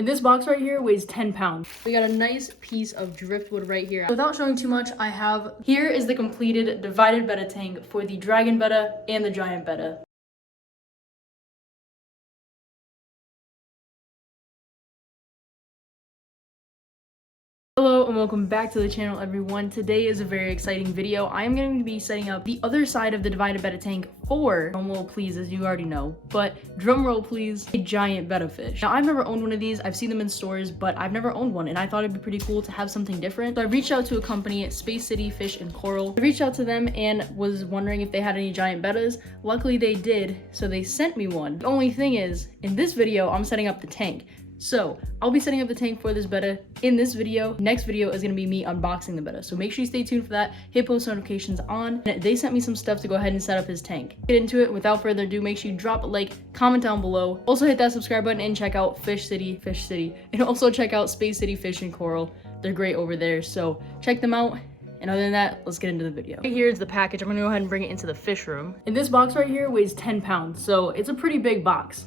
And this box right here weighs 10 pounds. We got a nice piece of driftwood right here. Without showing too much, I have, here is the completed divided betta tank for the dragon betta and the giant betta. Hello and welcome back to the channel, everyone. Today is a very exciting video. I am going to be setting up the other side of the divided betta tank for, drumroll please, as you already know, but drumroll please, a giant betta fish. Now, I've never owned one of these. I've seen them in stores, but I've never owned one, and I thought it'd be pretty cool to have something different. So I reached out to a company, Space City Fish and Coral. I reached out to them and was wondering if they had any giant bettas. Luckily they did, so they sent me one. The only thing is, in this video, I'm setting up the tank. So I'll be setting up the tank for this betta in this video. Next video is going to be me unboxing the betta. So make sure you stay tuned for that. Hit post notifications on. And they sent me some stuff to go ahead and set up his tank. Get into it. Without further ado, make sure you drop a like, comment down below. Also hit that subscribe button and check out Fish City. And also check out Space City Fish and Coral. They're great over there. So check them out. And other than that, let's get into the video. Right here is the package. I'm going to go ahead and bring it into the fish room. And this box right here weighs 10 pounds. So it's a pretty big box.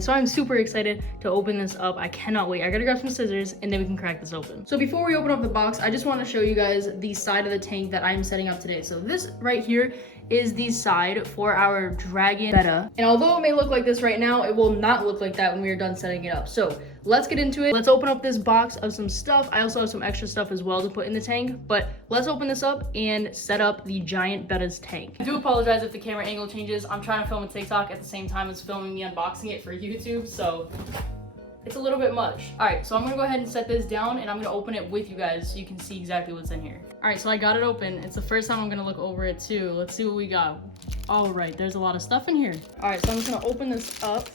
So I'm super excited to open this up. I cannot wait. I gotta grab some scissors and then we can crack this open. So before we open up the box, I just want to show you guys the side of the tank that I'm setting up today. So this right here is the side for our dragon betta. And although it may look like this right now, it will not look like that when we are done setting it up. So let's get into it. Let's open up this box of some stuff. I also have some extra stuff as well to put in the tank, but let's open this up and set up the giant betta's tank. I do apologize if the camera angle changes. I'm trying to film a TikTok at the same time as filming me unboxing it for YouTube, so it's a little bit much. All right, so I'm gonna go ahead and set this down and I'm gonna open it with you guys so you can see exactly what's in here. All right, so I got it open. It's the first time I'm gonna look over it too. Let's see what we got. All right, there's a lot of stuff in here. All right, so I'm just gonna open this up.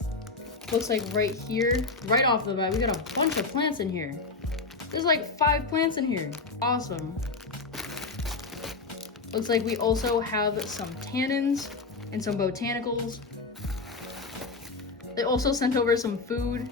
Looks like right here, right off the bat, we got a bunch of plants in here. There's like 5 plants in here. Awesome. Looks like we also have some tannins and some botanicals. They also sent over some food.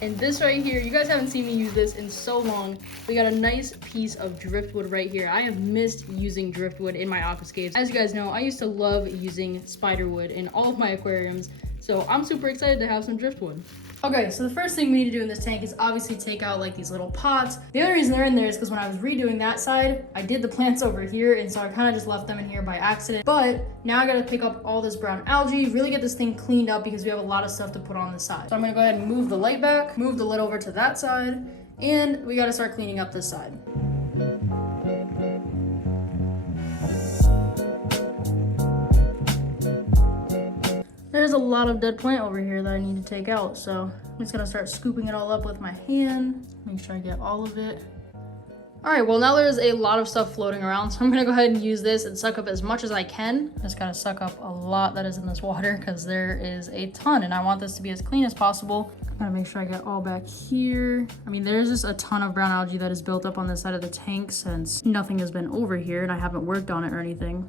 And this right here, you guys haven't seen me use this in so long. We got a nice piece of driftwood right here. I have missed using driftwood in my aquascapes. As you guys know, I used to love using spiderwood in all of my aquariums. So I'm super excited to have some driftwood. Okay, so the first thing we need to do in this tank is obviously take out like these little pots. The only reason they're in there is because when I was redoing that side, I did the plants over here, and so I kind of just left them in here by accident. But now I gotta pick up all this brown algae, really get this thing cleaned up because we have a lot of stuff to put on the side. So I'm gonna go ahead and move the light back, move the lid over to that side, and we gotta start cleaning up this side. There's a lot of dead plant over here that I need to take out, so I'm just gonna start scooping it all up with my hand. Make sure I get all of it. All right, well now there's a lot of stuff floating around, so I'm gonna go ahead and use this and suck up as much as I can. Just gotta suck up a lot that is in this water because there is a ton, and I want this to be as clean as possible. I'm gonna make sure I get all back here. I mean, there's just a ton of brown algae that is built up on this side of the tank since nothing has been over here and I haven't worked on it or anything.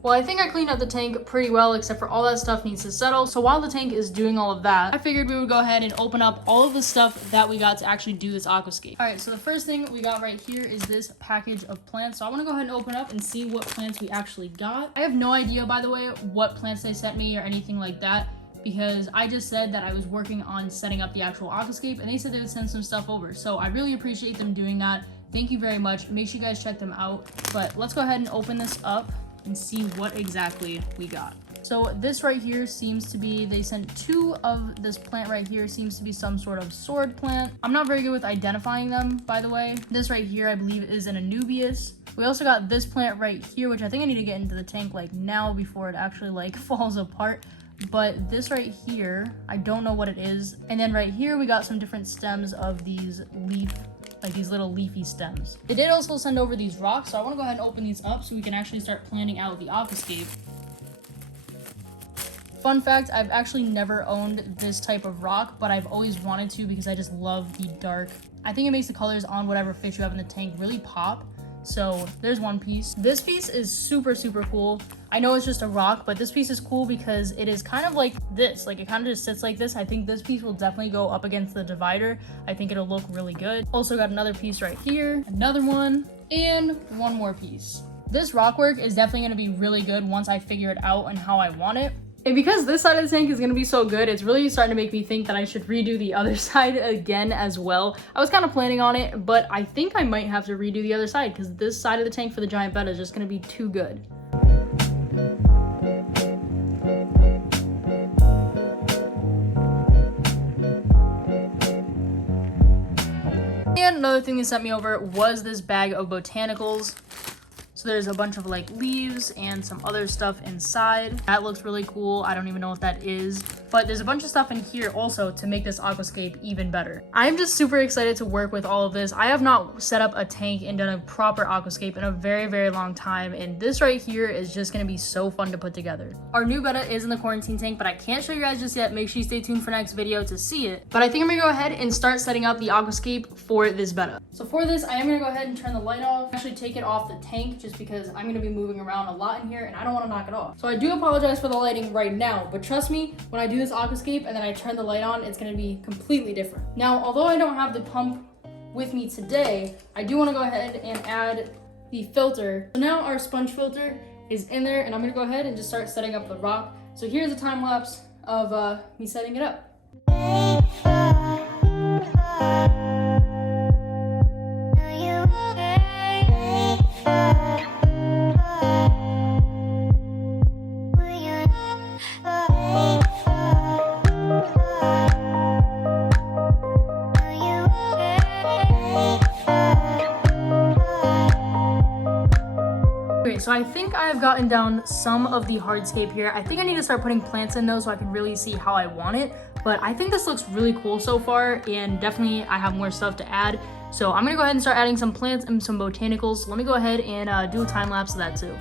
Well, I think I cleaned up the tank pretty well, except for all that stuff needs to settle. So while the tank is doing all of that, I figured we would go ahead and open up all of the stuff that we got to actually do this aquascape. All right, so the first thing we got right here is this package of plants. So I want to go ahead and open up and see what plants we actually got. I have no idea, by the way, what plants they sent me or anything like that, because I just said that I was working on setting up the actual aquascape and they said they would send some stuff over. So I really appreciate them doing that. Thank you very much. Make sure you guys check them out. But let's go ahead and open this up and see what exactly we got. So this right here seems to be, they sent 2 of this plant right here, seems to be some sort of sword plant. I'm not very good with identifying them, by the way. This right here I believe is an Anubias. We also got this plant right here, which I think I need to get into the tank like now before it actually like falls apart. But this right here, I don't know what it is. And then right here we got some different stems of these like these little leafy stems. They did also send over these rocks, so I want to go ahead and open these up so we can actually start planning out the aquascape. Fun fact, I've actually never owned this type of rock, but I've always wanted to because I just love the dark. I think it makes the colors on whatever fish you have in the tank really pop. So there's one piece. This piece is super, super cool. I know it's just a rock, but this piece is cool because it is kind of like this. Like it kind of just sits like this. I think this piece will definitely go up against the divider. I think it'll look really good. Also got another piece right here, another one, and one more piece. This rock work is definitely going to be really good once I figure it out and how I want it. And because this side of the tank is going to be so good, it's really starting to make me think that I should redo the other side again as well. I was kind of planning on it, but I think I might have to redo the other side because this side of the tank for the giant betta is just going to be too good. And another thing that sent me over was this bag of botanicals. So there's a bunch of like leaves and some other stuff inside. That looks really cool. I don't even know what that is. But there's a bunch of stuff in here also to make this aquascape even better. I'm just super excited to work with all of this. I have not set up a tank and done a proper aquascape in a very, very long time. And this right here is just gonna be so fun to put together. Our new betta is in the quarantine tank, but I can't show you guys just yet. Make sure you stay tuned for next video to see it. But I think I'm gonna go ahead and start setting up the aquascape for this betta. So for this, I am gonna go ahead and turn the light off. Actually take it off the tank just because I'm gonna be moving around a lot in here and I don't wanna knock it off. So I do apologize for the lighting right now, but trust me, when I do this aquascape and then I turn the light on, it's gonna be completely different. Now, although I don't have the pump with me today, I do wanna go ahead and add the filter. So now our sponge filter is in there and I'm gonna go ahead and just start setting up the rock. So here's a time lapse of me setting it up. So I think I've gotten down some of the hardscape here. I think I need to start putting plants in those so I can really see how I want it. But I think this looks really cool so far, and definitely I have more stuff to add. So I'm gonna go ahead and start adding some plants and some botanicals. Let me go ahead and do a time lapse of that too.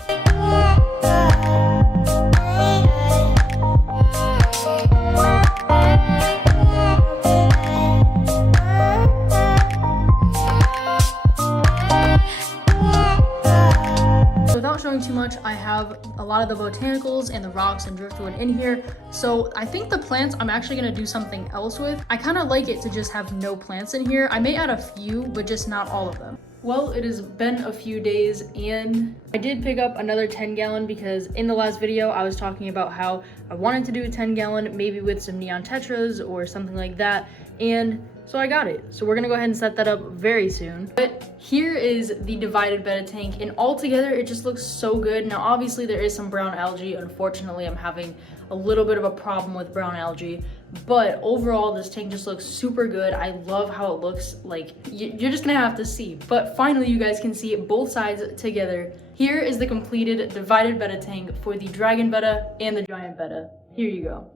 Showing too much, I have a lot of the botanicals and the rocks and driftwood in here. So I think the plants I'm actually gonna do something else with. I kind of like it to just have no plants in here. I may add a few, but just not all of them. Well, it has been a few days and I did pick up another 10-gallon because in the last video I was talking about how I wanted to do a 10-gallon, maybe with some neon tetras or something like that, and so I got it. So we're gonna go ahead and set that up very soon. But here is the divided betta tank, and altogether it just looks so good. Now obviously there is some brown algae. Unfortunately, I'm having a little bit of a problem with brown algae, but overall this tank just looks super good. I love how it looks. Like, you're just gonna have to see. But finally you guys can see both sides together. Here is the completed divided betta tank for the dragon betta and the giant betta. Here you go.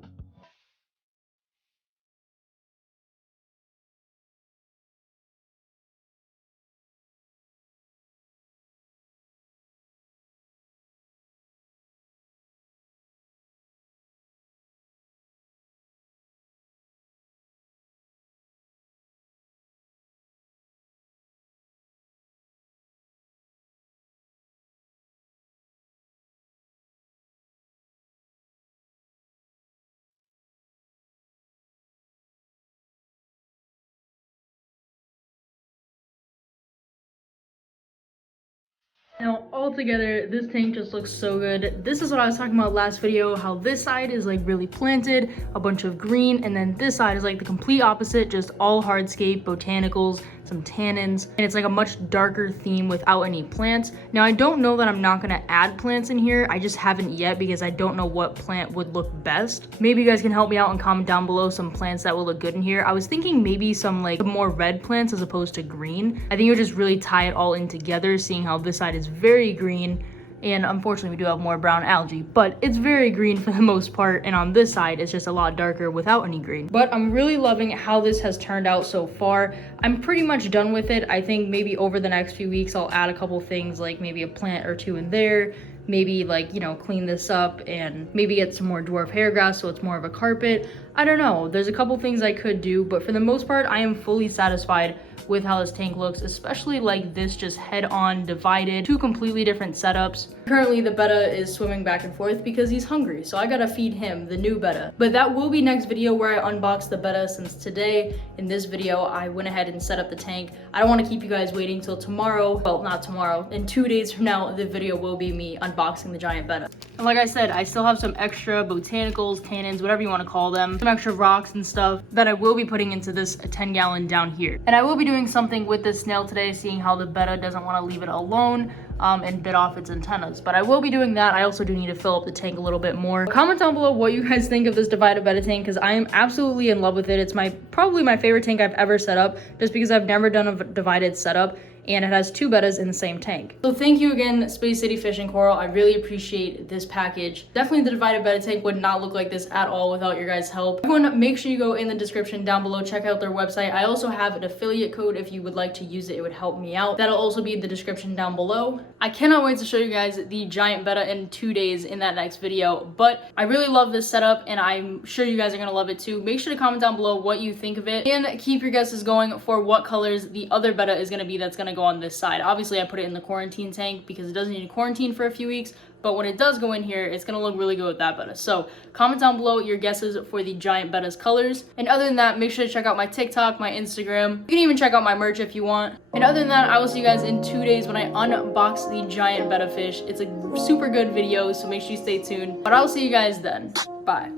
Now, altogether, this tank just looks so good. This is what I was talking about last video, how this side is like really planted, a bunch of green, and then this side is like the complete opposite, just all hardscape, botanicals, some tannins, and it's like a much darker theme without any plants. Now, I don't know that I'm not gonna add plants in here. I just haven't yet because I don't know what plant would look best. Maybe you guys can help me out and comment down below some plants that will look good in here. I was thinking maybe some like more red plants as opposed to green. I think it would just really tie it all in together, seeing how this side is very green, and unfortunately we do have more brown algae, but it's very green for the most part, and on this side it's just a lot darker without any green. But I'm really loving how this has turned out so far. I'm pretty much done with it. I think maybe over the next few weeks I'll add a couple things, like maybe a plant or two in there, maybe like, you know, clean this up and maybe get some more dwarf hair grass so it's more of a carpet. I don't know, there's a couple things I could do, but for the most part I am fully satisfied with how this tank looks, especially like this just head-on divided, two completely different setups. Currently the Betta is swimming back and forth because he's hungry, so I gotta feed him, the new Betta. But that will be next video where I unbox the Betta, since today in this video I went ahead and set up the tank. I don't want to keep you guys waiting till tomorrow. Well, not tomorrow, in 2 days from now the video will be me unboxing the giant Betta. And like I said, I still have some extra botanicals, tannins, whatever you want to call them, some extra rocks and stuff that I will be putting into this 10-gallon down here. And I will be doing something with this snail today, seeing how the Betta doesn't want to leave it alone and bit off its antennas. But I will be doing that. I also do need to fill up the tank a little bit more. Comment down below what you guys think of this divided Betta tank, because I am absolutely in love with it. It's probably my favorite tank I've ever set up, just because I've never done a divided setup, and it has 2 Bettas in the same tank. So thank you again, Space City Fish and Coral. I really appreciate this package. Definitely the divided Betta tank would not look like this at all without your guys' help. Everyone, make sure you go in the description down below, check out their website. I also have an affiliate code if you would like to use it. It would help me out. That'll also be in the description down below. I cannot wait to show you guys the giant Betta in 2 days in that next video, but I really love this setup and I'm sure you guys are gonna love it too. Make sure to comment down below what you think of it and keep your guesses going for what colors the other Betta is gonna be that's gonna go on this side. Obviously I put it in the quarantine tank because it doesn't need to quarantine for a few weeks, but when it does go in here, it's gonna look really good with that Betta. So comment down below your guesses for the giant Betta's colors. And other than that, make sure to check out my TikTok, my Instagram. You can even check out my merch if you want. And other than that, I will see you guys in 2 days when I unbox the giant Betta fish. It's a super good video, so make sure you stay tuned. But I'll see you guys then. Bye.